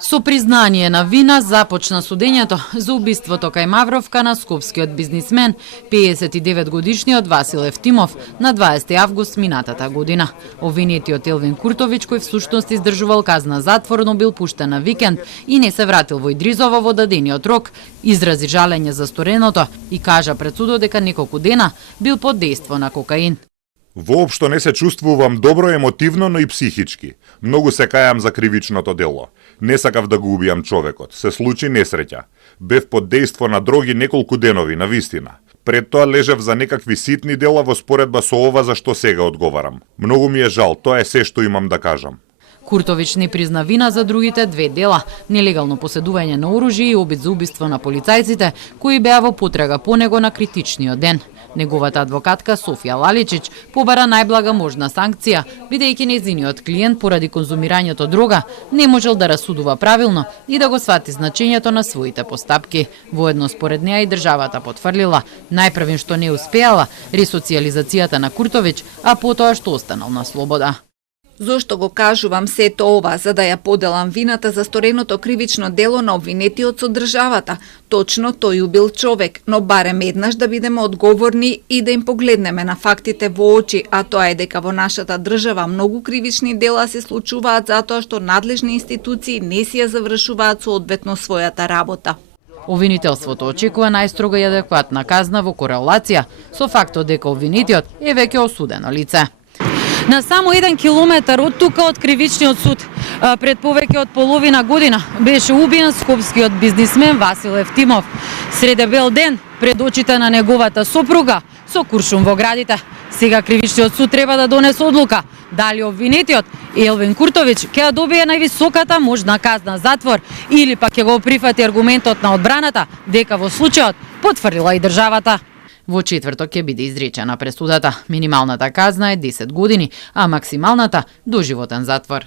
Со признание на вина започна судењето за убиството кај Мавровка на скопскиот бизнисмен 59 годишниот Васил Евтимов на 20 август минатата година. Обвинетиот Елвин Куртович, кој всушност издржувал казна затвор, но бил пуштен на викенд и не се вратил во Идризово во дадениот рок, изрази жалење за стореното и кажа пред судот дека неколку дена бил под дејство на кокаин. Воопшто не се чувствувам добро емотивно, но и психички. Многу се кајам за кривичното дело. Не сакав да го убијам човекот. Се случи несреќа. Бев под дејство на дроги неколку денови, на вистина. Пред тоа лежев за некакви ситни дела во споредба со ова за што сега одговарам. Многу ми е жал, тоа е се што имам да кажам. Куртович не призна вина за другите две дела – нелегално поседување на оружје и обид за убиство на полицајците, кои беа во потрага по него на критичниот ден. Неговата адвокатка Софија Лаличич побара најблага можна санкција, бидејќи нејзиниот клиент поради конзумирањето дрога не можел да расудува правилно и да го свати значењето на своите постапки. Воедно според неа и државата потврлила најпрвен што не успеала ресоциализацијата на Куртович, а потоа што останал на слобода. Зошто го кажувам сето ова? За да ја поделам вината за стореното кривично дело на обвинетиот со државата. Точно тој убил човек, но барем еднаш да бидеме одговорни и да им погледнеме на фактите во очи, а тоа е дека во нашата држава многу кривични дела се случуваат затоа што надлежни институции не си ја завршуваат соодветно својата работа. Обвинителството очекува најстрога и адекватна казна во корелација со фактот дека обвинетиот е веќе осудено лице. На само 1 километар од тука од кривичниот суд, пред повеќе од половина година, беше убиен скопскиот бизнисмен Васил Евтимов. Среде бел ден, пред очите на неговата сопруга, со куршум во градите. Сега кривичниот суд треба да донесе одлука дали обвинетиот Елвин Куртович ќе ја добие највисоката можна казна затвор или пак ќе го прифати аргументот на одбраната дека во случајот потврдила и државата. Во четврток ќе биде изречена пресудата. Минималната казна е 10 години, а максималната доживотен затвор.